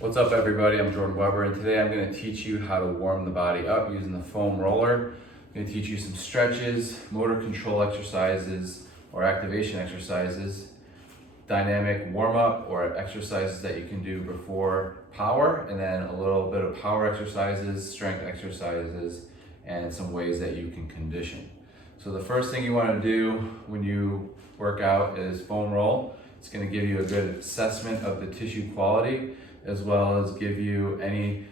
What's up everybody, I'm Jordan Weber, and today I'm going to teach you how to warm the body up using the foam roller. I'm going to teach you some stretches, motor control exercises or activation exercises, dynamic warm-up or exercises that you can do before power, and then a little bit of power exercises, strength exercises, and some ways that you can condition. So the first thing you want to do when you work out is foam roll. It's going to give you a good assessment of the tissue quality, as well as give you any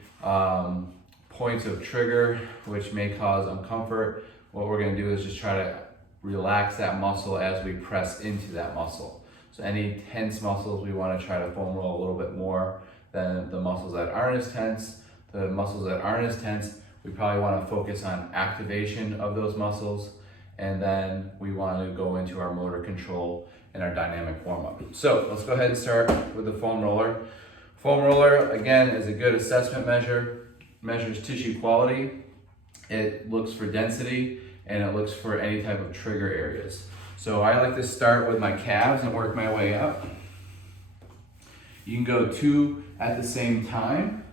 points of trigger which may cause discomfort. What we're going to do is just try to relax that muscle as we press into that muscle. So any tense muscles, we want to try to foam roll a little bit more than the muscles that aren't as tense. The muscles that aren't as tense, we probably want to focus on activation of those muscles, and then we want to go into our motor control and our dynamic warm-up. So let's go ahead and start with the foam roller. Foam roller, again, is a good assessment measure. Measures tissue quality. It looks for density, and it looks for any type of trigger areas. So I like to start with my calves and work my way up. You can go 2 at the same time,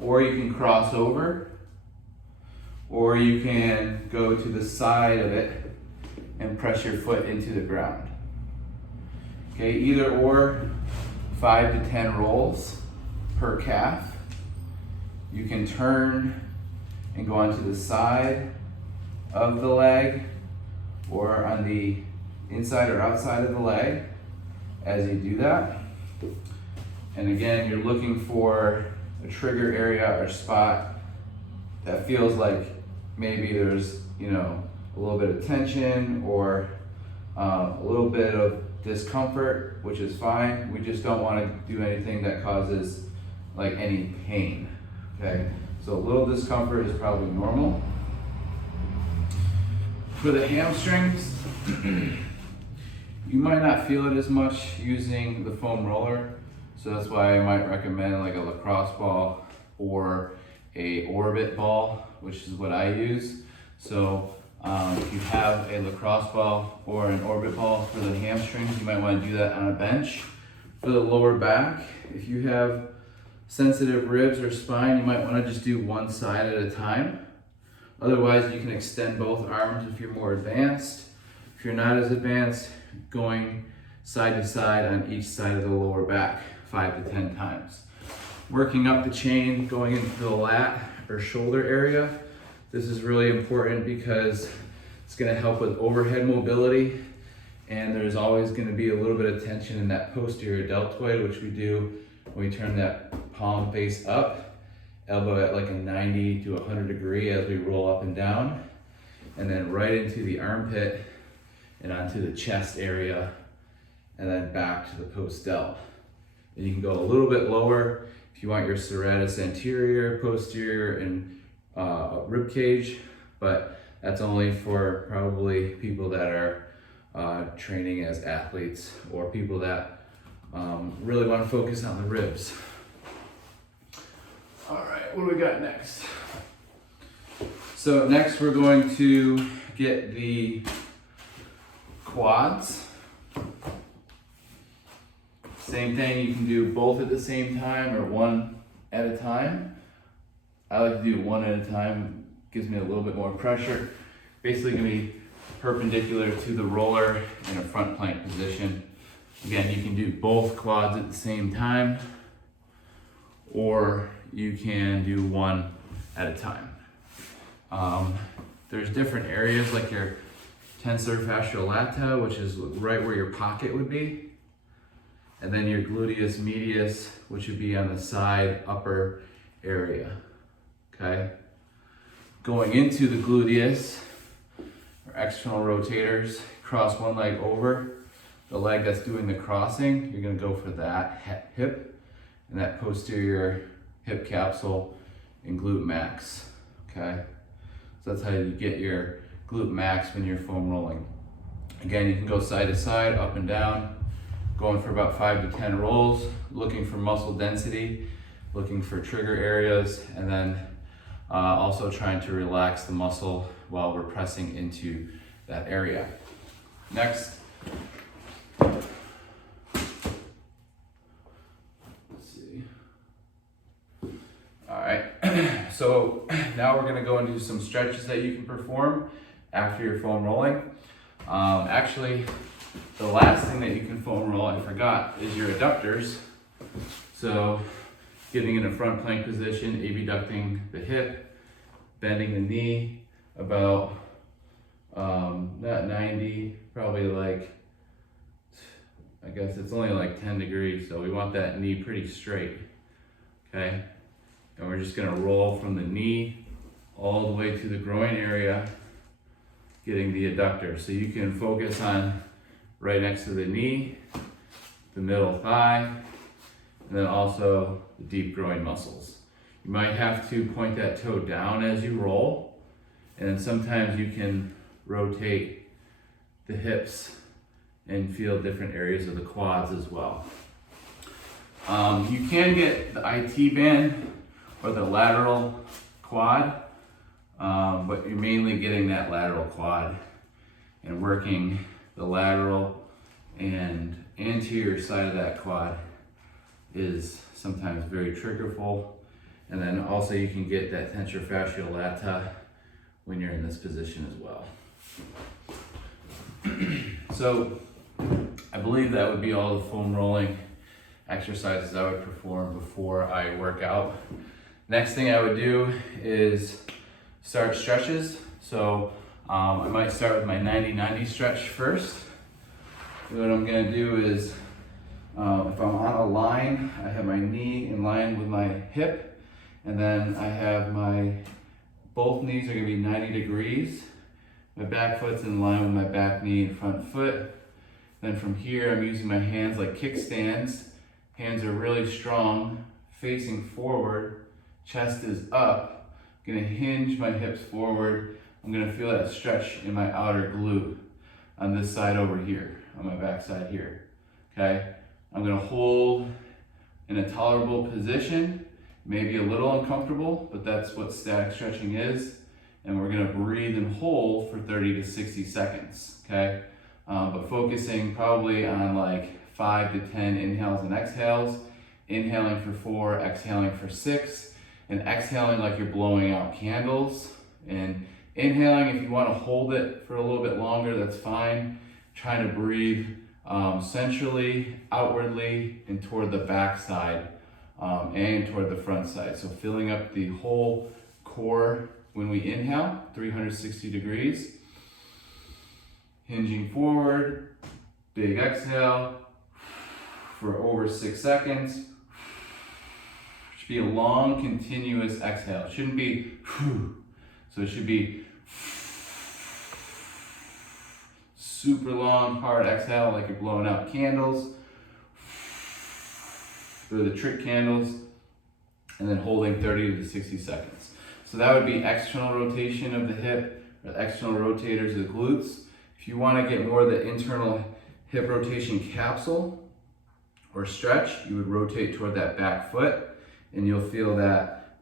or you can cross over, or you can go to the side of it and press your foot into the ground. Okay, either or, 5 to 10 rolls per calf. You can turn and go onto the side of the leg or on the inside or outside of the leg as you do that. And again, you're looking for a trigger area or spot that feels like maybe there's, a little bit of tension or a little bit of discomfort, which is fine. We just don't want to do anything that causes like any pain. Okay, so a little discomfort is probably normal. For the hamstrings, you might not feel it as much using the foam roller, so that's why I might recommend like a lacrosse ball or a orbit ball, which is what I use. So if you have a lacrosse ball or an orbit ball for the hamstrings, you might want to do that on a bench. For the lower back, if you have sensitive ribs or spine, you might want to just do one side at a time. Otherwise, you can extend both arms if you're more advanced. If you're not as advanced, going side to side on each side of the lower back 5 to 10 times. Working up the chain, going into the lat or shoulder area. This is really important because it's going to help with overhead mobility, and there's always going to be a little bit of tension in that posterior deltoid, which we do when we turn that palm face up, elbow at like a 90 to 100 degree as we roll up and down, and then right into the armpit and onto the chest area, and then back to the post del. And you can go a little bit lower if you want your serratus anterior, posterior, and rib cage, but that's only for probably people that are training as athletes or people that really want to focus on the ribs. All right, what do we got next? So next we're going to get the quads. Same thing, you can do both at the same time or one at a time. I like to do one at a time, gives me a little bit more pressure. Basically gonna be perpendicular to the roller in a front plank position. Again, you can do both quads at the same time, or you can do one at a time. There's different areas like your tensor fasciae lata, which is right where your pocket would be. And then your gluteus medius, which would be on the side upper area. Okay, going into the gluteus or external rotators, cross one leg over the leg that's doing the crossing. You're going to go for that hip and that posterior hip capsule and glute max. Okay, so that's how you get your glute max when you're foam rolling. Again, you can go side to side, up and down, going for about 5 to 10 rolls, looking for muscle density, looking for trigger areas, and then also trying to relax the muscle while we're pressing into that area. Next, let's see. So now we're gonna go into some stretches that you can perform after your foam rolling. Actually, the last thing that you can foam roll, I forgot, is your adductors. So getting in a front plank position, abducting the hip, bending the knee about, not 90, probably like, I guess it's only like 10 degrees. So we want that knee pretty straight, okay? And we're just gonna roll from the knee all the way to the groin area, getting the adductor. So you can focus on right next to the knee, the middle thigh, and then also the deep groin muscles. You might have to point that toe down as you roll, and then sometimes you can rotate the hips and feel different areas of the quads as well. You can get the IT band or the lateral quad, but you're mainly getting that lateral quad and working the lateral and anterior side of that quad is sometimes very triggerful. And then also you can get that tensor fascial lata when you're in this position as well. So I believe that would be all the foam rolling exercises I would perform before I work out. Next thing I would do is start stretches. So I might start with my 90-90 stretch first. What I'm gonna do is, if I'm on a line, I have my knee in line with my hip, and then I have both knees are gonna be 90 degrees. My back foot's in line with my back knee and front foot. Then from here, I'm using my hands like kickstands. Hands are really strong, facing forward, chest is up. I'm gonna hinge my hips forward. I'm gonna feel that stretch in my outer glute on this side over here, on my back side here, okay? I'm gonna hold in a tolerable position, maybe a little uncomfortable, but that's what static stretching is. And we're gonna breathe and hold for 30 to 60 seconds, okay? But focusing probably on like 5 to 10 inhales and exhales, inhaling for 4, exhaling for 6, and exhaling like you're blowing out candles. And inhaling, if you want to hold it for a little bit longer, that's fine. Trying to breathe centrally, outwardly, and toward the back side and toward the front side. So filling up the whole core when we inhale, 360 degrees. Hinging forward, big exhale for over 6 seconds. Should be a long, continuous exhale. It shouldn't be, so it should be super long, hard exhale like you're blowing out candles. They're the trick candles, and then holding 30 to 60 seconds. So that would be external rotation of the hip, or external rotators of the glutes. If you want to get more of the internal hip rotation capsule or stretch, you would rotate toward that back foot, and you'll feel that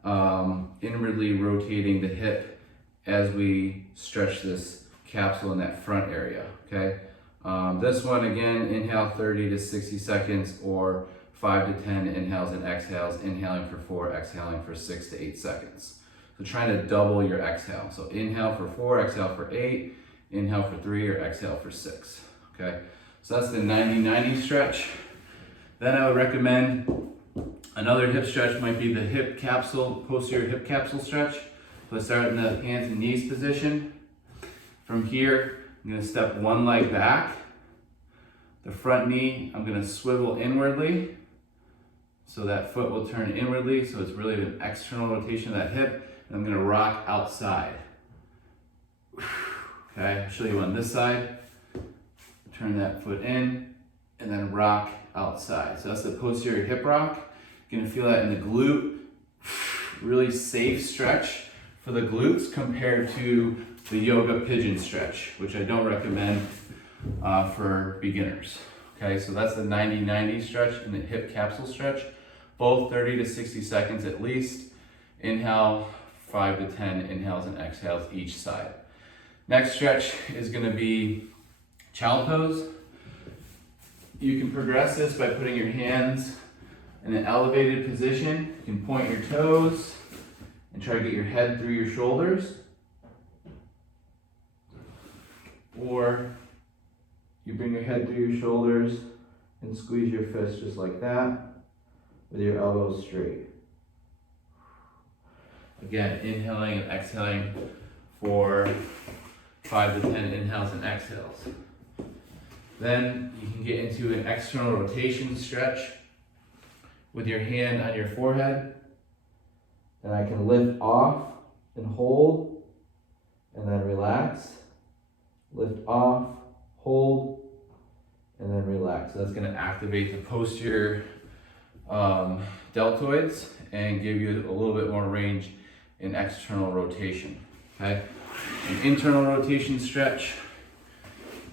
inwardly rotating the hip as we stretch this capsule in that front area, okay? This one, again, inhale 30 to 60 seconds or 5 to 10 inhales and exhales, inhaling for 4, exhaling for 6 to 8 seconds. So trying to double your exhale. So inhale for 4, exhale for 8, inhale for 3, or exhale for 6, okay? So that's the 90-90 stretch. Then I would recommend another hip stretch might be the hip capsule, posterior hip capsule stretch. So I start in the hands and knees position. From here, I'm gonna step one leg back. The front knee, I'm gonna swivel inwardly. So that foot will turn inwardly, so it's really an external rotation of that hip. And I'm gonna rock outside. Okay, I'll show you on this side. Turn that foot in, and then rock outside. So that's the posterior hip rock. You're gonna feel that in the glute. Really safe stretch for the glutes compared to the yoga pigeon stretch, which I don't recommend for beginners. Okay, so that's the 90-90 stretch and the hip capsule stretch. Both 30 to 60 seconds at least. Inhale, 5 to 10 inhales and exhales each side. Next stretch is gonna be child pose. You can progress this by putting your hands in an elevated position. You can point your toes and try to get your head through your shoulders. Or you bring your head through your shoulders and squeeze your fist just like that with your elbows straight. Again, inhaling and exhaling for 5 to 10 inhales and exhales. Then you can get into an external rotation stretch with your hand on your forehead. And I can lift off and hold, and then relax. Lift off, hold, and then relax. So that's going to activate the posterior deltoids and give you a little bit more range in external rotation. Okay? An internal rotation stretch,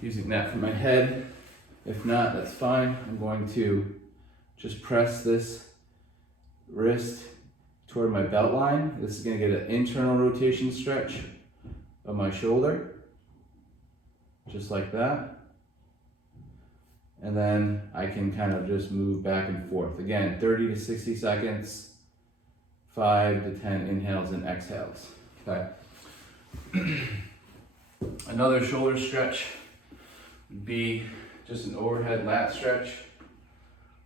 using that for my head. If not, that's fine. I'm going to just press this wrist toward my belt line. This is going to get an internal rotation stretch of my shoulder, just like that. And then I can kind of just move back and forth. Again, 30 to 60 seconds, 5 to 10 inhales and exhales. Okay. Another shoulder stretch would be just an overhead lat stretch,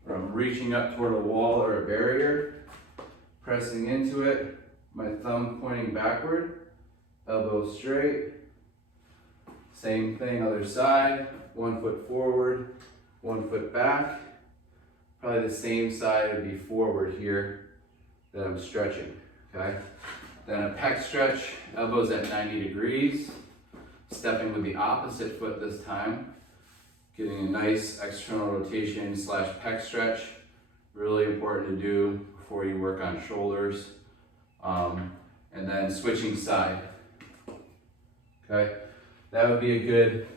where I'm reaching up toward a wall or a barrier, pressing into it, my thumb pointing backward, elbow straight. Same thing, other side, 1 foot forward, 1 foot back. Probably the same side would be forward here that I'm stretching, okay? Then a pec stretch, elbows at 90 degrees, stepping with the opposite foot this time, getting a nice external rotation / pec stretch. Really important to do before you work on shoulders. And then switching side, okay? That would be a good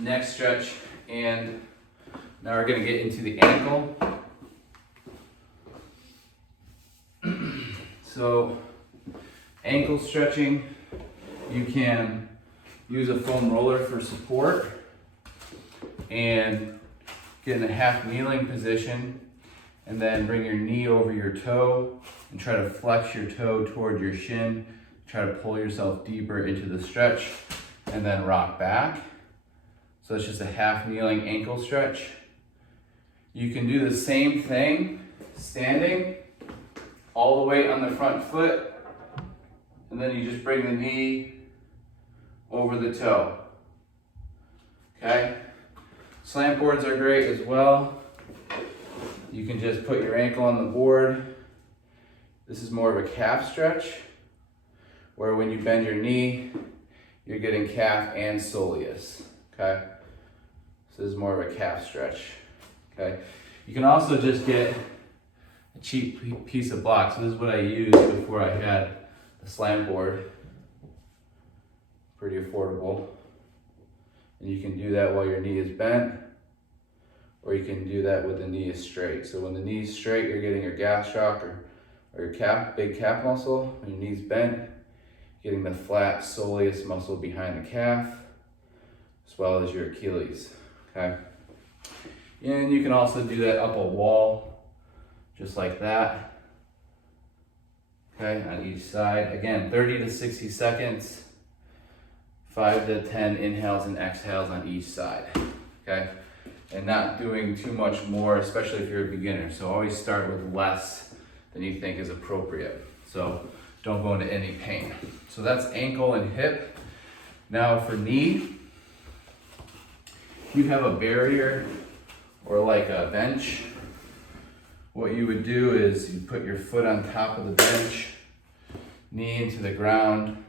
neck stretch. And now we're gonna get into the ankle. So ankle stretching, you can use a foam roller for support and get in a half kneeling position, and then bring your knee over your toe and try to flex your toe toward your shin. Try to pull yourself deeper into the stretch and then rock back. So it's just a half kneeling ankle stretch. You can do the same thing standing all the way on the front foot, and then you just bring the knee over the toe. Okay? Slant boards are great as well. You can just put your ankle on the board. This is more of a calf stretch, where when you bend your knee, you're getting calf and soleus. Okay? So this is more of a calf stretch. Okay? You can also just get a cheap piece of block. So this is what I used before I had the slant board. Pretty affordable. And you can do that while your knee is bent, or you can do that with the knee is straight. So when the knee is straight, you're getting your gastroc or your calf, big calf muscle. When your knee's bent, getting the flat soleus muscle behind the calf, as well as your Achilles. Okay? And you can also do that up a wall, just like that. Okay, on each side. Again, 30 to 60 seconds, 5 to 10 inhales and exhales on each side. Okay? And not doing too much more, especially if you're a beginner. So always start with less than you think is appropriate. So don't go into any pain. So that's ankle and hip. Now for knee, you have a barrier or like a bench. What you would do is you put your foot on top of the bench, knee into the ground,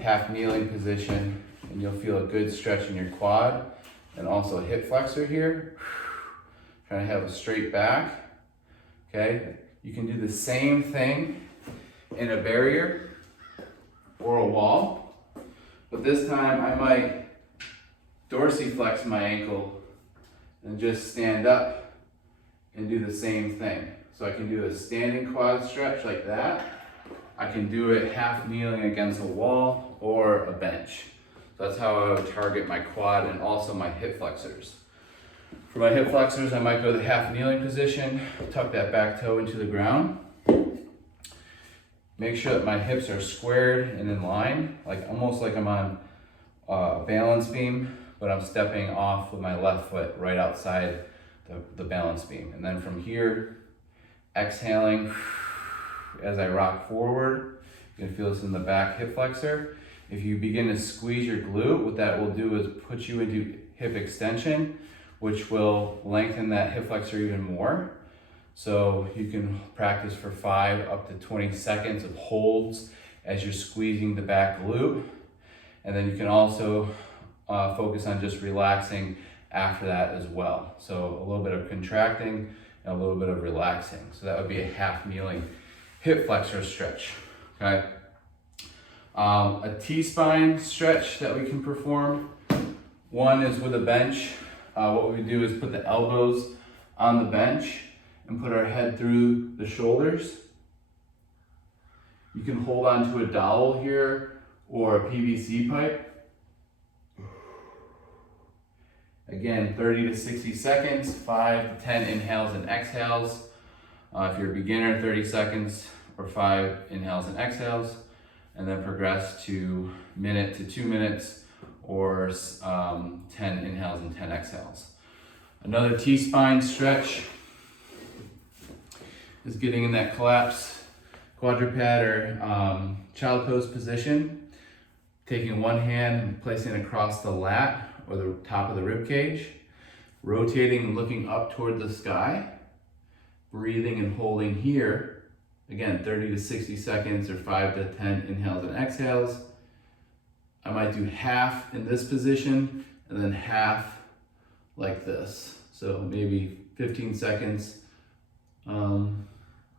half kneeling position, and you'll feel a good stretch in your quad and also a hip flexor here. Trying to have a straight back. Okay, you can do the same thing in a barrier or a wall, but this time I might dorsiflex my ankle and just stand up and do the same thing. So I can do a standing quad stretch like that. I can do it half kneeling against a wall or a bench. So that's how I would target my quad and also my hip flexors. For my hip flexors, I might go the half kneeling position, tuck that back toe into the ground. make sure that my hips are squared and in line, like almost like I'm on a balance beam, but I'm stepping off with my left foot right outside the balance beam. And then from here, exhaling as I rock forward. You can feel this in the back hip flexor. If you begin to squeeze your glute, what that will do is put you into hip extension, which will lengthen that hip flexor even more. So you can practice for 5 up to 20 seconds of holds as you're squeezing the back glute. And then you can also focus on just relaxing after that as well. So a little bit of contracting and a little bit of relaxing. So that would be a half kneeling hip flexor stretch, okay? A T-spine stretch that we can perform. One is with a bench. What we do is put the elbows on the bench and put our head through the shoulders. You can hold on to a dowel here or a PVC pipe. Again, 30 to 60 seconds, 5 to 10 inhales and exhales. If you're a beginner, 30 seconds or 5 inhales and exhales, and then progress to minute to 2 minutes or 10 inhales and 10 exhales. Another T-spine stretch is getting in that collapse quadruped or child pose position, taking one hand and placing it across the lat or the top of the rib cage, rotating and looking up toward the sky, breathing and holding here, again 30 to 60 seconds or 5 to 10 inhales and exhales. I might do half in this position and then half like this. So maybe 15 seconds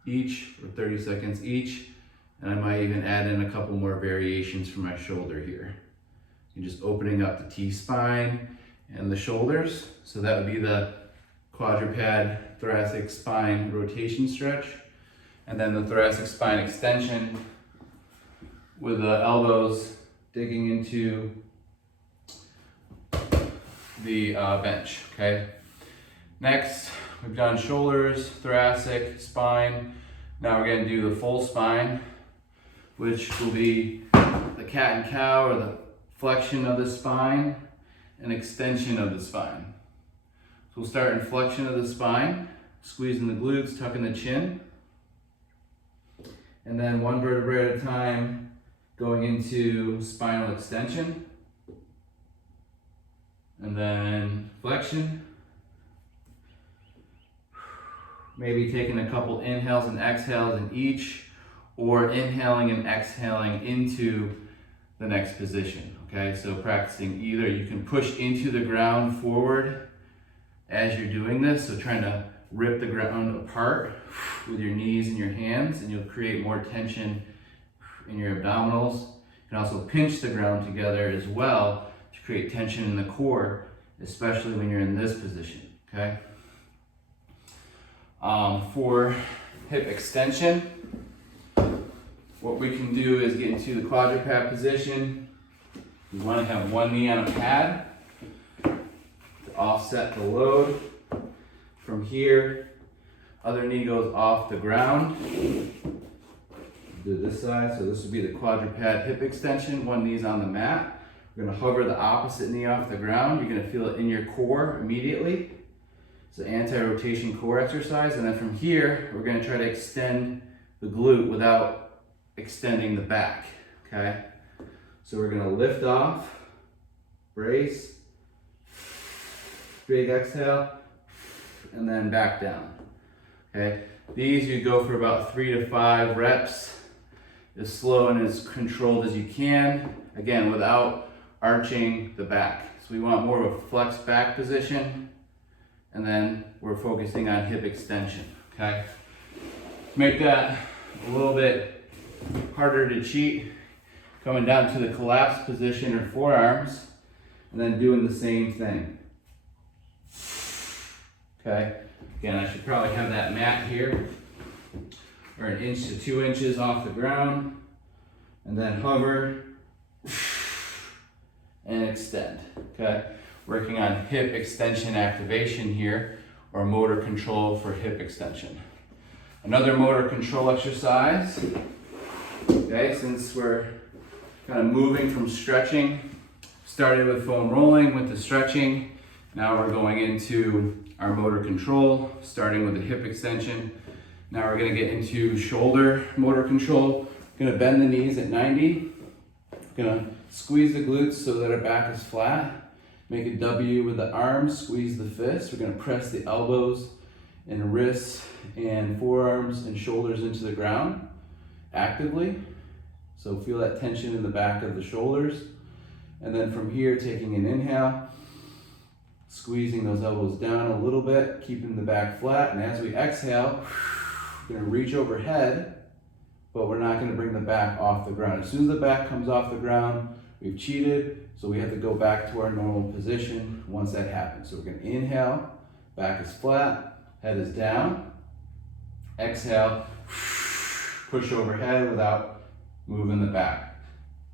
each or 30 seconds each. And I might even add in a couple more variations for my shoulder here. You're just opening up the T-spine and the shoulders. So that would be the quadruped thoracic spine rotation stretch. And then the thoracic spine extension with the elbows digging into the bench, okay? Next, we've done shoulders, thoracic, spine. Now we're gonna do the full spine, which will be the cat and cow, or the flexion of the spine and extension of the spine. So we'll start in flexion of the spine, squeezing the glutes, tucking the chin. And then one vertebrae at a time, going into spinal extension. And then flexion. Maybe taking a couple inhales and exhales in each, or inhaling and exhaling into the next position, okay? So practicing either, you can push into the ground forward as you're doing this, so trying to rip the ground apart with your knees and your hands, and you'll create more tension in your abdominals. You can also pinch the ground together as well to create tension in the core, especially when you're in this position, okay? For hip extension, what we can do is get into the quadruped position. We want to have one knee on a pad to offset the load. From here, other knee goes off the ground. Do this side, so this would be the quadruped hip extension. One knee's on the mat. We're gonna hover the opposite knee off the ground. You're gonna feel it in your core immediately. It's an anti-rotation core exercise. And then from here, we're gonna try to extend the glute without extending the back, okay? So we're gonna lift off, brace, big exhale, and then back down, okay? These you go for about 3 to 5 reps, as slow and as controlled as you can, again, without arching the back. So we want more of a flex back position, and then we're focusing on hip extension, okay? Make that a little bit harder to cheat, coming down to the collapse position or forearms, and then doing the same thing. Okay, again, I should probably have that mat here, or 1 inch to 2 inches off the ground, and then hover and extend, okay? Working on hip extension activation here, or motor control for hip extension. Another motor control exercise Okay, since we're kind of moving from stretching, started with foam rolling, went to stretching. Now we're going into our motor control, starting with the hip extension. Now we're gonna get into shoulder motor control. Gonna bend the knees at 90. Gonna squeeze the glutes so that our back is flat. Make a W with the arms, squeeze the fists. We're gonna press the elbows and wrists and forearms and shoulders into the ground actively. So feel that tension in the back of the shoulders. And then from here, taking an inhale, squeezing those elbows down a little bit, keeping the back flat. And as we exhale, we're gonna reach overhead, but we're not gonna bring the back off the ground. As soon as the back comes off the ground, we've cheated, so we have to go back to our normal position once that happens. So we're gonna inhale, back is flat, head is down. Exhale, push overhead without moving the back.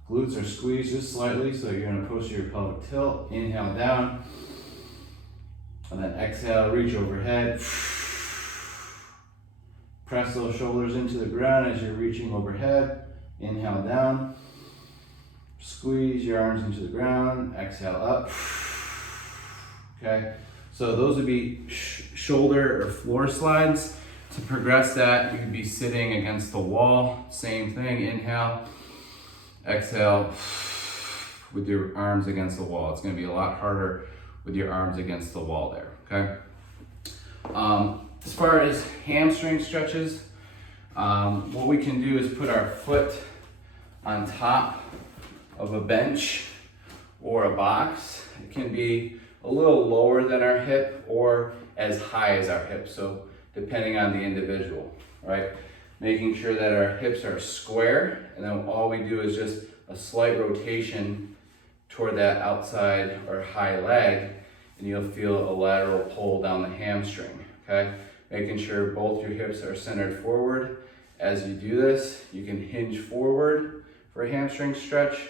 Glutes are squeezed just slightly, so you're gonna push your pelvic tilt. Inhale down, and then exhale, reach overhead. Press those shoulders into the ground as you're reaching overhead. Inhale down. Squeeze your arms into the ground. Exhale up. Okay, so those would be shoulder or floor slides. To progress that, you could be sitting against the wall. Same thing, inhale. Exhale with your arms against the wall. It's gonna be a lot harder with your arms against the wall there, okay? As far as hamstring stretches, what we can do is put our foot on top of a bench or a box. It can be a little lower than our hip or as high as our hip, so depending on the individual, right? Making sure that our hips are square, and then all we do is just a slight rotation toward that outside or high leg, and you'll feel a lateral pull down the hamstring, okay? Making sure both your hips are centered forward. As you do this, you can hinge forward for a hamstring stretch,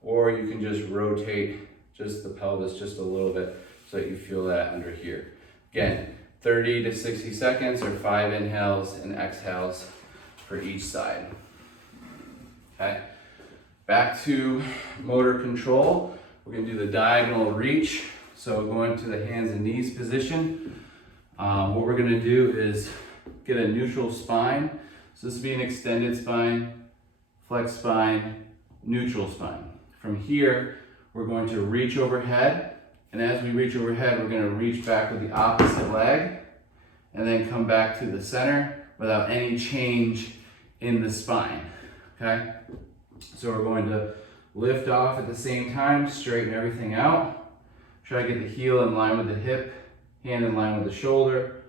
or you can just rotate just the pelvis just a little bit so that you feel that under here. Again, 30 to 60 seconds or 5 inhales and exhales for each side. Okay, back to motor control. We're gonna do the diagonal reach. So going to the hands and knees position. What we're gonna do is get a neutral spine. So this would be an extended spine, flex spine, neutral spine. From here, we're going to reach overhead. And as we reach overhead, we're gonna reach back with the opposite leg and then come back to the center without any change in the spine, okay? So we're going to lift off at the same time, straighten everything out. Try to get the heel in line with the hip, hand in line with the shoulder,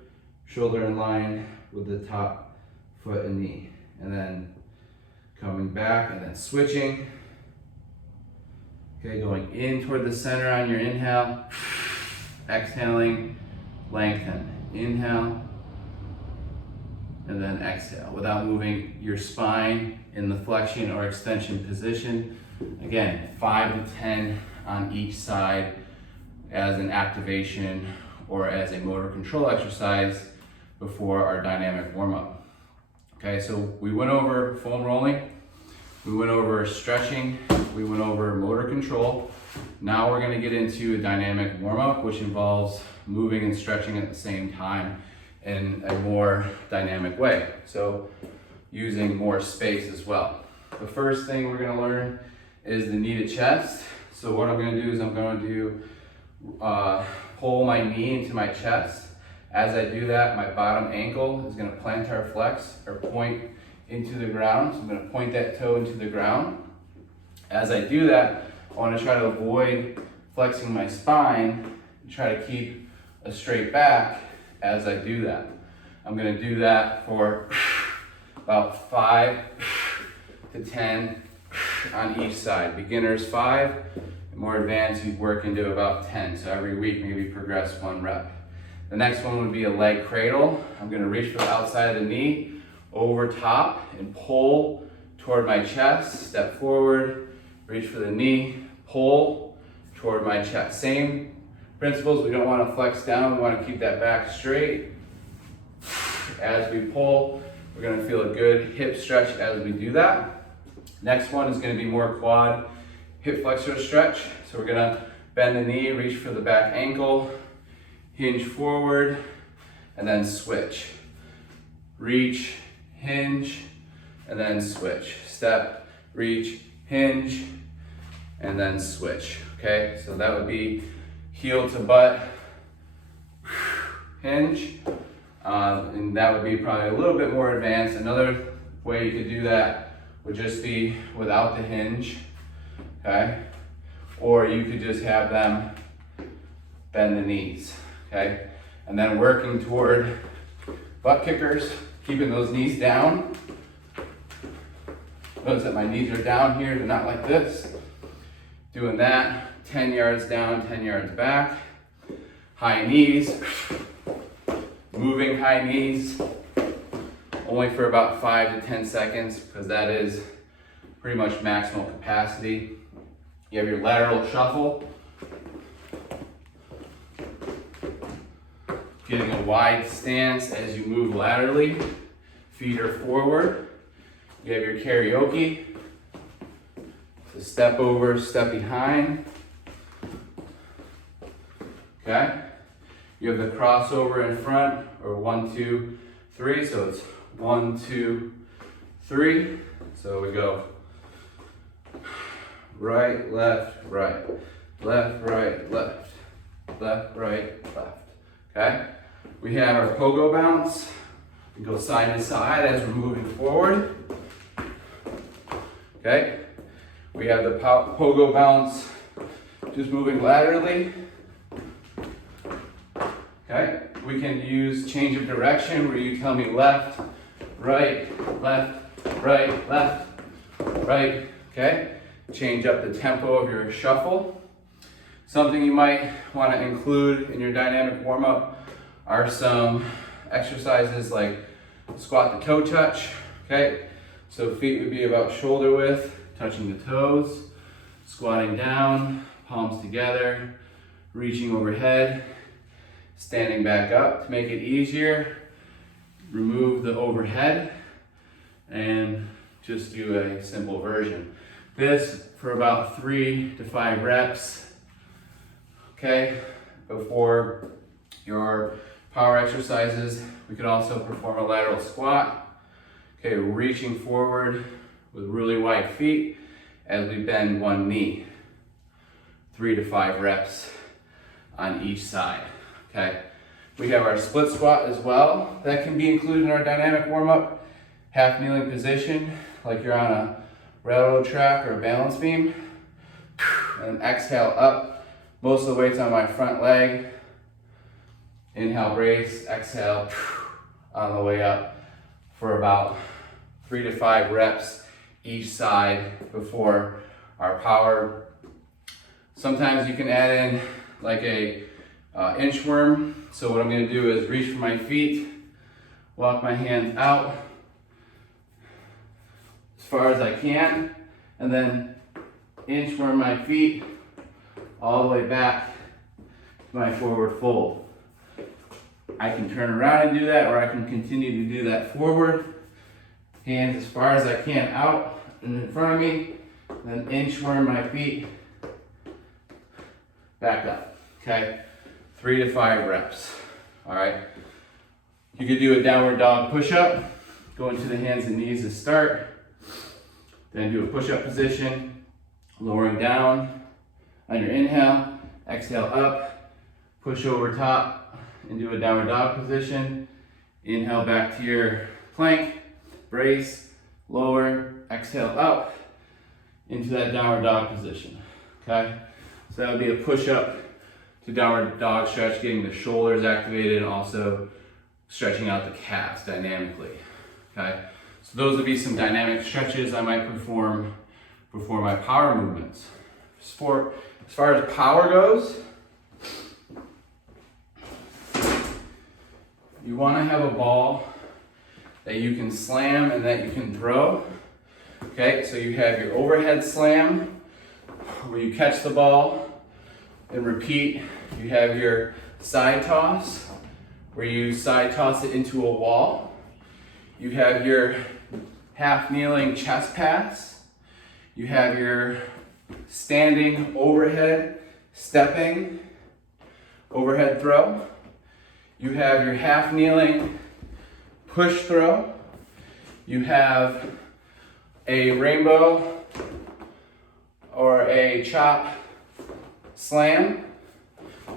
shoulder in line with the top foot and knee. And then coming back and then switching. Okay, going in toward the center on your inhale. Exhaling, lengthen. Inhale, and then exhale without moving your spine in the flexion or extension position. Again, 5 to 10 on each side as an activation or as a motor control exercise before our dynamic warm-up. Okay, so we went over foam rolling, we went over stretching, we went over motor control. Now we're gonna get into a dynamic warm-up, which involves moving and stretching at the same time in a more dynamic way. So using more space as well. The first thing we're gonna learn is the knee to chest. So what I'm gonna do is I'm going to pull my knee into my chest. As I do that, my bottom ankle is gonna plantar flex or point into the ground. So I'm gonna point that toe into the ground. As I do that, I wanna try to avoid flexing my spine and try to keep a straight back as I do that. I'm gonna do that for about 5 to 10 on each side. Beginners 5, more advanced you'd work into about 10. So every week maybe progress 1 rep. The next one would be a leg cradle. I'm gonna reach for the outside of the knee, over top and pull toward my chest, step forward, reach for the knee, pull toward my chest. Same principles, we don't want to flex down, we want to keep that back straight. As we pull, we're going to feel a good hip stretch as we do that. Next one is going to be more quad hip flexor stretch. So we're going to bend the knee, reach for the back ankle, hinge forward, and then switch. Reach, hinge, and then switch. Step, reach, hinge, and then switch. Okay, so that would be heel to butt, hinge, and that would be probably a little bit more advanced. Another way you could do that would just be without the hinge, okay? Or you could just have them bend the knees, okay? And then working toward butt kickers, keeping those knees down. Notice that my knees are down here, they're not like this. Doing that, 10 yards down, 10 yards back. High knees, moving high knees, only for about 5 to 10 seconds because that is pretty much maximal capacity. You have your lateral shuffle, getting a wide stance as you move laterally, feet are forward. You have your karaoke, so step over, step behind. Okay, you have the crossover in front, or 1, 2, 3. So it's 1, 2, 3. So we go right, left, right, left, right, left, left, right, left. Okay, we have our Pogo Bounce. We go side to side as we're moving forward. Okay, we have the Pogo Bounce, just moving laterally. Okay, we can use change of direction where you tell me left, right, left, right, left, right. Okay, change up the tempo of your shuffle. Something you might want to include in your dynamic warm-up are some exercises like squat to toe touch. Okay, so feet would be about shoulder width, touching the toes, squatting down, palms together, reaching overhead, standing back up. To make it easier, remove the overhead and just do a simple version. This for about 3 to 5 reps, okay? Before your power exercises, we could also perform a lateral squat. Okay, reaching forward with really wide feet as we bend one knee. 3 to 5 reps on each side. Okay, we have our split squat as well. That can be included in our dynamic warm-up. Half kneeling position, like you're on a railroad track or a balance beam. And exhale up. Most of the weight's on my front leg. Inhale, brace, exhale on the way up for about 3 to 5 reps each side before our power. Sometimes you can add in like a inchworm. So what I'm going to do is reach for my feet, walk my hands out as far as I can, and then inchworm my feet all the way back to my forward fold. I can turn around and do that, or I can continue to do that forward. Hands as far as I can out and in front of me, then inchworm my feet back up. Okay, 3 to 5 reps. All right. You could do a downward dog push-up. Go into the hands and knees to start. Then do a push-up position, lowering down on your inhale. Exhale up, push over top, and do a downward dog position. Inhale back to your plank, brace, lower, exhale up into that downward dog position. Okay, so that would be a push-up to downward dog stretch, getting the shoulders activated and also stretching out the calves dynamically. Okay, so those would be some dynamic stretches I might perform before my power movements. As far as power goes, you want to have a ball that you can slam and that you can throw. Okay, so you have your overhead slam where you catch the ball and repeat. You have your side toss where you side toss it into a wall. You have your half kneeling chest pass You have your standing overhead, stepping, overhead throw. You have your half kneeling push throw. You have a rainbow or a chop slam,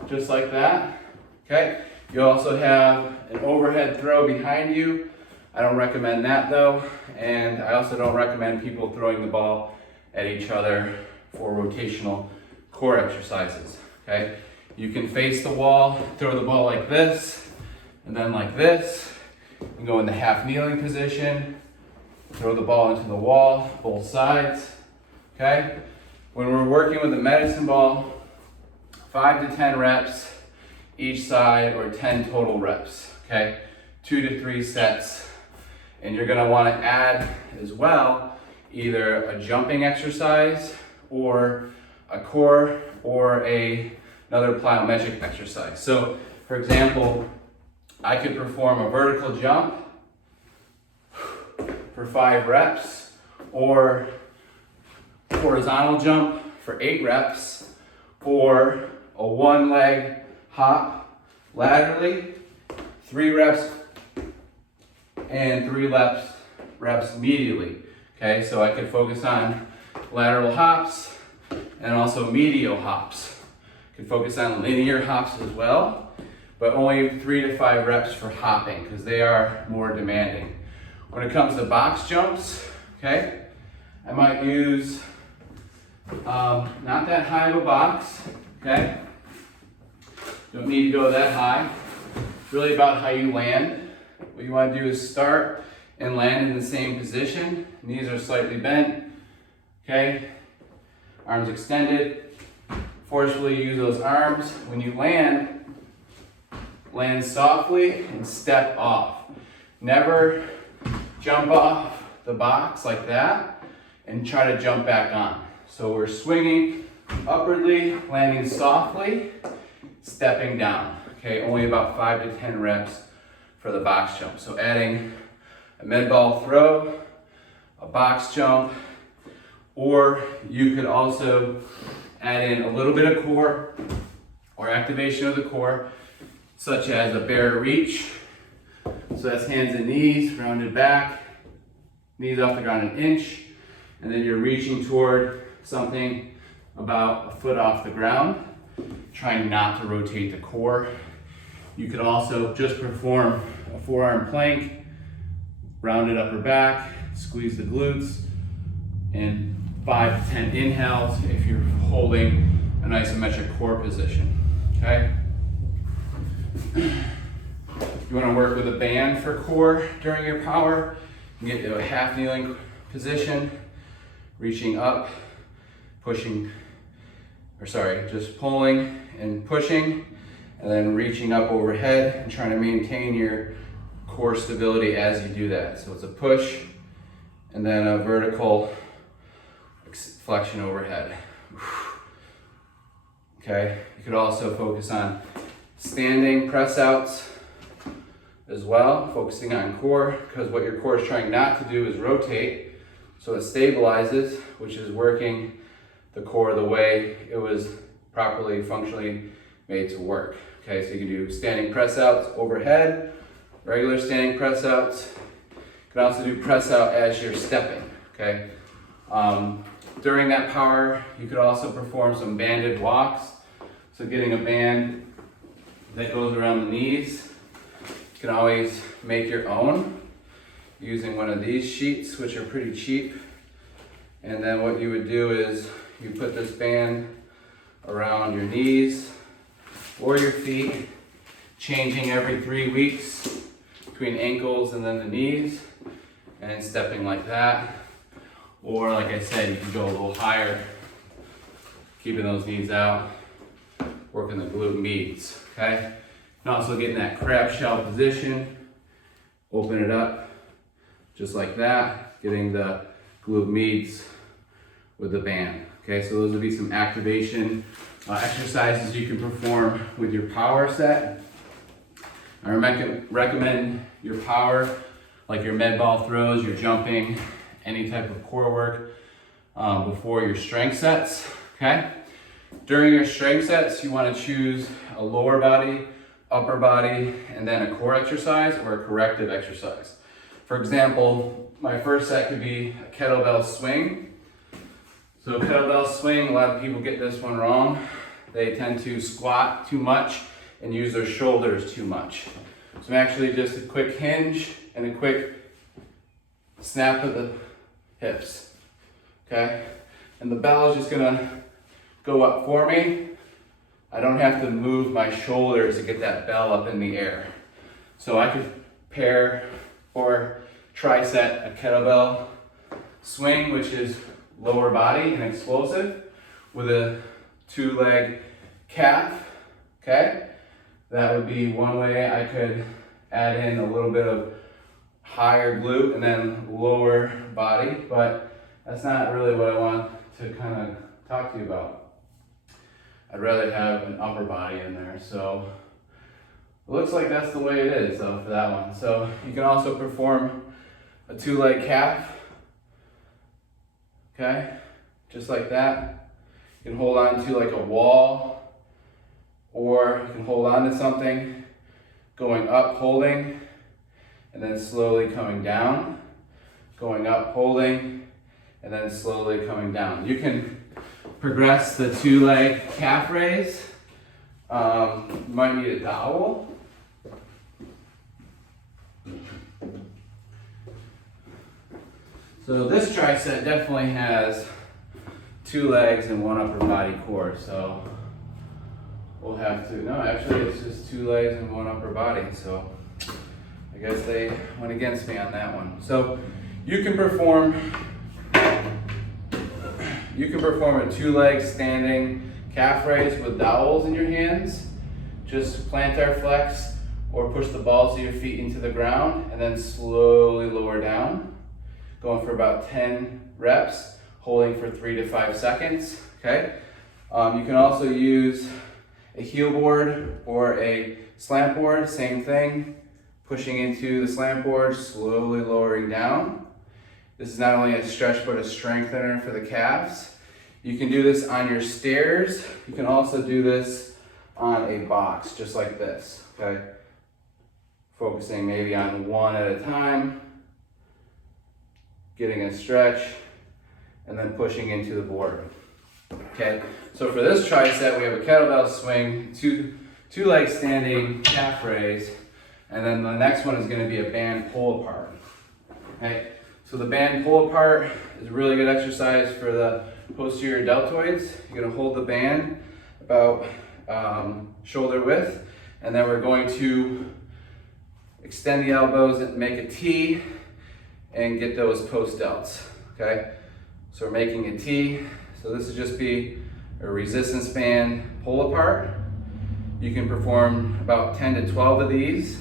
just like that, okay? You also have an overhead throw behind you. I don't recommend that though, and I also don't recommend people throwing the ball at each other for rotational core exercises, okay? You can face the wall, throw the ball like this, and then like this. You can go in the half kneeling position, throw the ball into the wall, both sides, okay? When we're working with the medicine ball, 5 to 10 reps each side, or 10 total reps, okay? 2 to 3 sets. And you're gonna wanna add as well either a jumping exercise or a core or another plyometric exercise. So for example, I could perform a vertical jump for 5 reps, or horizontal jump for 8 reps, or a 1-leg hop laterally, 3 reps, and 3 reps medially. Okay, so I could focus on lateral hops and also medial hops. Could focus on linear hops as well, but only 3 to 5 reps for hopping because they are more demanding. When it comes to box jumps, okay, I might use not that high of a box, okay? Don't need to go that high. It's really about how you land. What you want to do is start and land in the same position. Knees are slightly bent, okay? Arms extended. Forcefully use those arms. When you land softly and step off. Never jump off the box like that and try to jump back on. So we're swinging upwardly, landing softly, stepping down. Okay, only about 5 to 10 reps for the box jump. So adding a med ball throw, a box jump, or you could also add in a little bit of core or activation of the core, such as a bear reach. So that's hands and knees, rounded back, knees off the ground 1 inch, and then you're reaching toward something about 1 foot off the ground, trying not to rotate the core. You could also just perform a forearm plank, rounded upper back, squeeze the glutes, and 5 to 10 inhales if you're holding an isometric core position, okay? You wanna work with a band for core during your power. You get to a half kneeling position, reaching up, pushing, just pulling and pushing, and then reaching up overhead and trying to maintain your core stability as you do that. So it's a push and then a vertical flexion overhead. Okay, you could also focus on standing press outs as well, focusing on core, because what your core is trying not to do is rotate, so it stabilizes, which is working the core the way it was properly functionally made to work. Okay, so you can do standing press outs overhead, regular standing press outs. You can also do press out as you're stepping, okay? During that power, you could also perform some banded walks. So getting a band that goes around the knees. You can always make your own using one of these sheets, which are pretty cheap. And then what you would do is you put this band around your knees or your feet, changing every 3 weeks between ankles and then the knees, and stepping like that. Or like I said, you can go a little higher, keeping those knees out, working the glute medius, okay? And also get in that crab shell position, open it up, just like that, getting the glute medius with the band. Okay, so those would be some activation exercises you can perform with your power set. I recommend your power, like your med ball throws, your jumping, any type of core work, before your strength sets, okay? During your strength sets, you want to choose a lower body, upper body, and then a core exercise or a corrective exercise. For example, my first set could be a kettlebell swing. So kettlebell swing, a lot of people get this one wrong. They tend to squat too much and use their shoulders too much. So actually just a quick hinge and a quick snap of the hips, okay? And the bell is just gonna go up for me. I don't have to move my shoulders to get that bell up in the air. So I could pair or tri-set a kettlebell swing, which is lower body and explosive, with a 2-leg calf, okay? That would be one way I could add in a little bit of higher glute and then lower body, but that's not really what I want to kind of talk to you about. I'd rather have an upper body in there, so it looks like that's the way it is though for that one. So you can also perform a 2-leg calf, okay, just like that. You can hold on to like a wall, or you can hold on to something, going up, holding, and then slowly coming down, going up, holding, and then slowly coming down. You can progress the 2-leg calf raise. You might need a dowel. So this tricep definitely has 2 legs and 1 upper body core. So we'll have to, no, actually it's just 2 legs and 1 upper body. So I guess they went against me on that one. So you can perform a 2-leg standing calf raise with dowels in your hands. Just plantar flex or push the balls of your feet into the ground and then slowly lower down. Going for about 10 reps, holding for 3 to 5 seconds, okay? You can also use a heel board or a slant board, same thing. Pushing into the slant board, slowly lowering down. This is not only a stretch, but a strengthener for the calves. You can do this on your stairs. You can also do this on a box, just like this, okay? Focusing maybe on one at a time, getting a stretch, and then pushing into the board, okay? So for this tricep, we have a kettlebell swing, two leg standing calf raise, and then the next one is gonna be a band pull apart, okay? So the band pull apart is a really good exercise for the posterior deltoids. You're gonna hold the band about shoulder width, and then we're going to extend the elbows and make a T and get those post delts, okay? So we're making a T. So this would just be a resistance band pull apart. You can perform about 10 to 12 of these.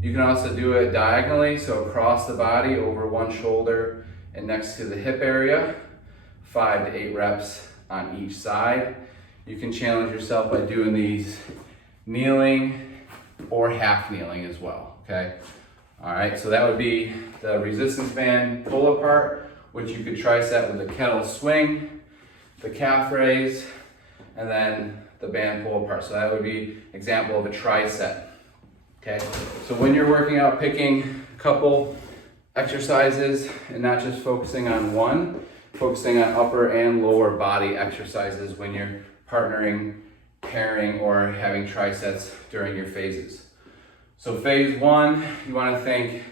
You can also do it diagonally, so across the body, over one shoulder and next to the hip area, 5 to 8 reps on each side. You can challenge yourself by doing these kneeling or half kneeling as well, okay? All right, so that would be the resistance band pull apart, which you could tricep with a kettle swing, the calf raise, and then the band pull apart. So that would be example of a tricep. Okay, so when you're working out, picking a couple exercises and not just focusing on one, focusing on upper and lower body exercises when you're partnering, pairing, or having triceps during your phases. So phase 1, you want to think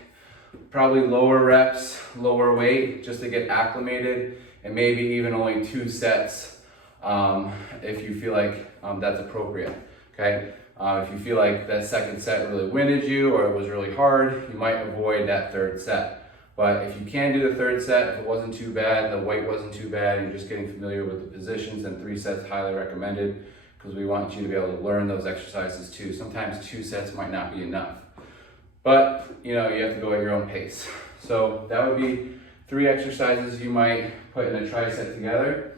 probably lower reps, lower weight, just to get acclimated, and maybe even only 2 sets if you feel like that's appropriate, okay? If you feel like that second set really winded you or it was really hard, you might avoid that third set. But if you can do the third set, if it wasn't too bad, the weight wasn't too bad, and you're just getting familiar with the positions, then 3 sets highly recommended, because we want you to be able to learn those exercises too. Sometimes 2 sets might not be enough. But you know, you have to go at your own pace. So that would be 3 exercises you might put in a tricep together.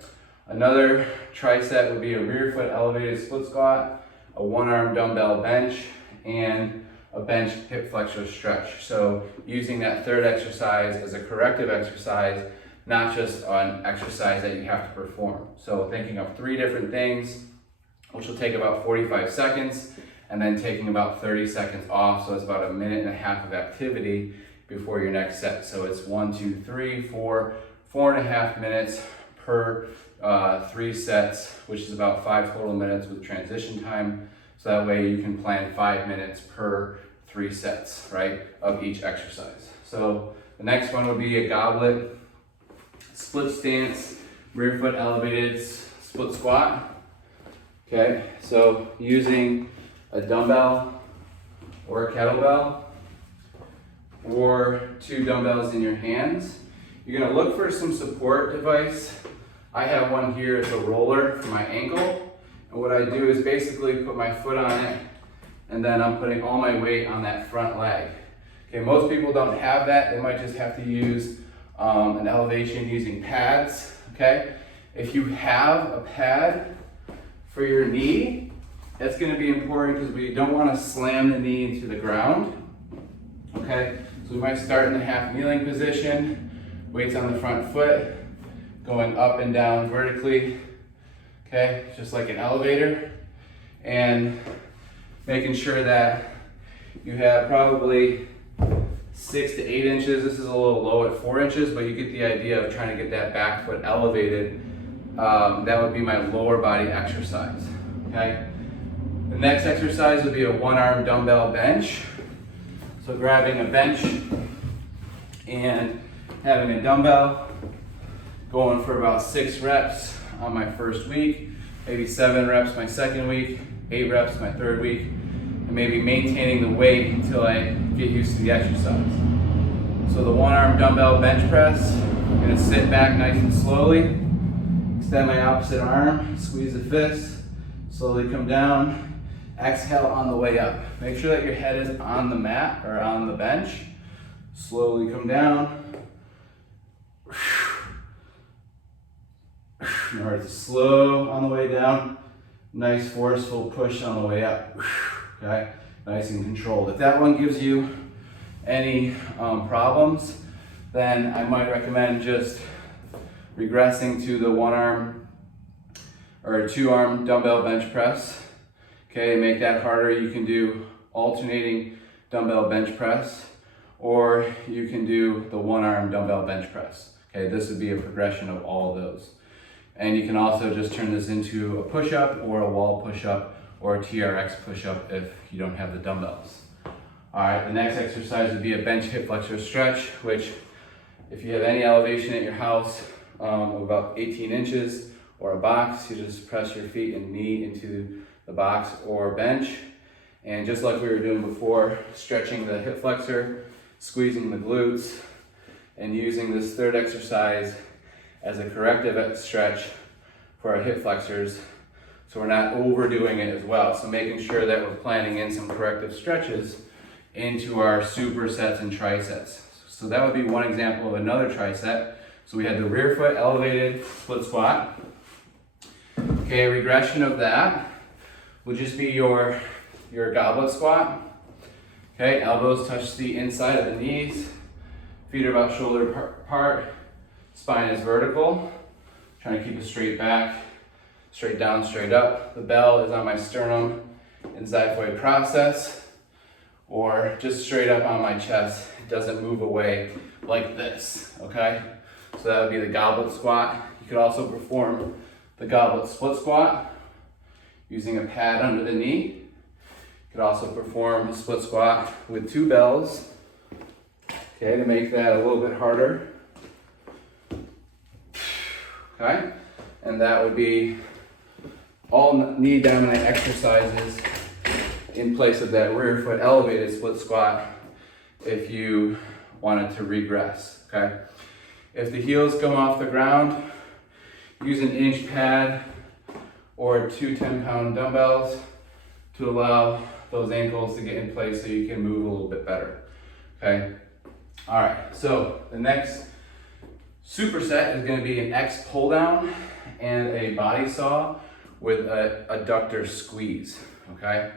Another tricep would be a rear foot elevated split squat, a 1-arm dumbbell bench, and a bench hip flexor stretch. So using that third exercise as a corrective exercise not just an exercise that you have to perform. So thinking of 3 different things, which will take about 45 seconds, and then taking about 30 seconds off. So it's about 1.5 minutes of activity before your next set. So it's 1, 2, 3, 4, 4.5 minutes per 3 sets, which is about 5 total minutes with transition time. So that way you can plan 5 minutes per 3 sets, right, of each exercise. So the next one would be a goblet, split stance, rear foot elevated split squat. Okay, so using a dumbbell or a kettlebell or 2 dumbbells in your hands. You're gonna look for some support device. I have one here, it's a roller for my ankle. And what I do is basically put my foot on it, and then I'm putting all my weight on that front leg. Okay, most people don't have that. They might just have to use an elevation using pads, okay? If you have a pad for your knee, that's gonna be important because we don't wanna slam the knee into the ground, okay? So we might start in the half kneeling position, weights on the front foot, going up and down vertically, okay? Just like an elevator. And making sure that you have probably 6 to 8 inches. This is a little low at 4 inches, but you get the idea of trying to get that back foot elevated. That would be my lower body exercise, okay? The next exercise would be a 1-arm dumbbell bench. So grabbing a bench and having a dumbbell, going for about 6 reps on my first week, maybe 7 reps my second week, 8 reps my third week, and maybe maintaining the weight until I get used to the exercise. So the 1-arm dumbbell bench press, I'm gonna sit back nice and slowly, extend my opposite arm, squeeze the fist, slowly come down, exhale on the way up. Make sure that your head is on the mat or on the bench. Slowly come down. Remember, it's slow on the way down, nice forceful push on the way up. Okay, nice and controlled. If that one gives you any problems, then I might recommend just regressing to the 1-arm or 2-arm dumbbell bench press. Okay, make that harder. You can do alternating dumbbell bench press, or you can do the 1-arm dumbbell bench press. Okay, this would be a progression of all of those. And you can also just turn this into a push-up or a wall push-up or a TRX push-up if you don't have the dumbbells. All right, the next exercise would be a bench hip flexor stretch, which if you have any elevation at your house of about 18 inches or a box, you just press your feet and knee into the box or bench. And just like we were doing before, stretching the hip flexor, squeezing the glutes, and using this third exercise as a corrective stretch for our hip flexors, so we're not overdoing it as well. So making sure that we're planning in some corrective stretches into our supersets and trisets. So that would be one example of another triset. So we had the rear foot elevated split squat. Okay, a regression of that would just be your goblet squat. Okay, elbows touch the inside of the knees, feet are about shoulder apart, spine is vertical, trying to keep a straight back, straight down, straight up. The bell is on my sternum and xiphoid process, or just straight up on my chest. It doesn't move away like this, okay? So that would be the goblet squat. You could also perform the goblet split squat using a pad under the knee. You could also perform a split squat with 2 bells, okay, to make that a little bit harder. Okay, and that would be all knee dominant exercises in place of that rear foot elevated split squat if you wanted to regress, okay? If the heels come off the ground, use an inch pad or 2 10-pound dumbbells to allow those ankles to get in place so you can move a little bit better, okay? All right, so the next superset is going to be an X pull down and a body saw with a adductor squeeze, okay?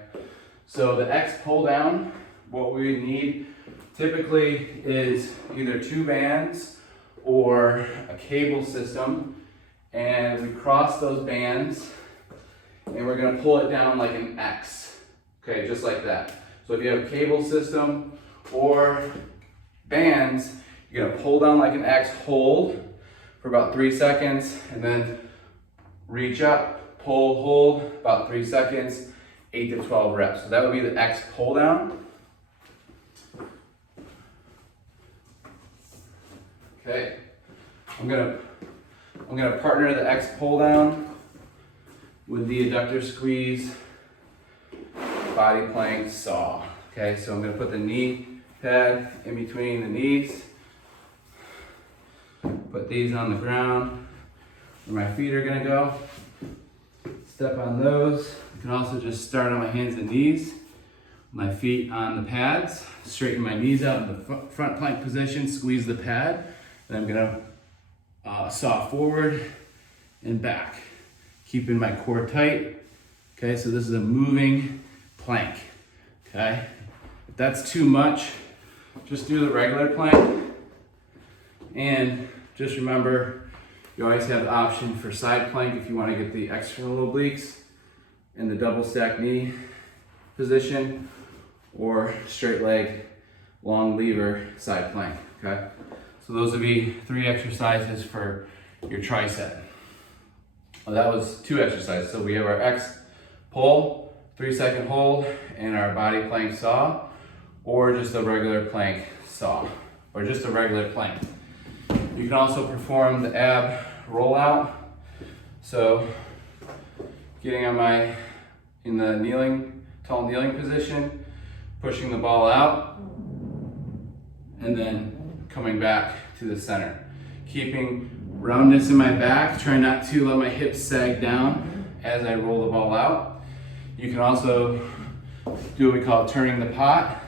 So the X pull down, what we need typically is either 2 bands or a cable system, and we cross those bands, and we're gonna pull it down like an X. Okay, just like that. So if you have a cable system or bands, you're gonna pull down like an X, hold for about 3 seconds, and then reach up, pull, hold, about 3 seconds, 8 to 12 reps. So that would be the X pull down. Okay, I'm gonna partner the X pull down with the adductor squeeze, body plank saw. Okay, so I'm gonna put the knee pad in between the knees, put these on the ground where my feet are gonna go. Step on those. You can also just start on my hands and knees, my feet on the pads, straighten my knees out in the front plank position, squeeze the pad. Then I'm gonna saw forward and back, keeping my core tight. Okay, so this is a moving plank. Okay, if that's too much, just do the regular plank. And just remember, you always have the option for side plank if you want to get the external obliques in the double stack knee position, or straight leg, long lever side plank. Okay. So those would be 3 exercises for your tricep. Well, that was 2 exercises. So we have our X pull, 3-second hold, and our body plank saw, or just a regular plank saw, or just a regular plank. You can also perform the ab rollout. So getting on in the tall kneeling position, pushing the ball out, and then coming back to the center. Keeping roundness in my back, trying not to let my hips sag down as I roll the ball out. You can also do what we call turning the pot,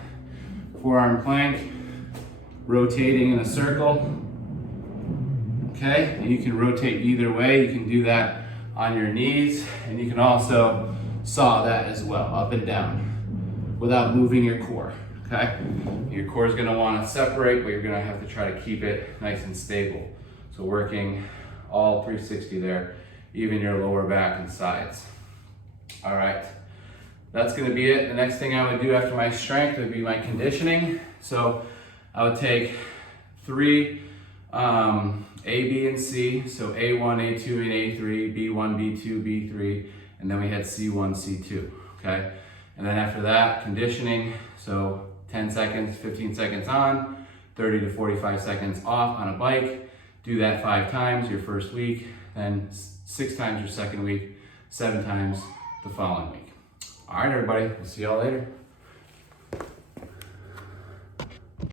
forearm plank, rotating in a circle. Okay, and you can rotate either way. You can do that on your knees, and you can also saw that as well, up and down, without moving your core. Okay, your core is going to want to separate, but you're going to have to try to keep it nice and stable. So working all 360 there, even your lower back and sides. All right, that's going to be it. The next thing I would do after my strength would be my conditioning. So I would take 3 A, B, and C. So A1, A2, and A3, B1, B2, B3, and then we had C1, C2. Okay, and then after that, conditioning. So 10 seconds, 15 seconds on, 30 to 45 seconds off on a bike. Do that 5 times your first week, then 6 times your second week, 7 times the following week. All right, everybody, we'll see y'all later.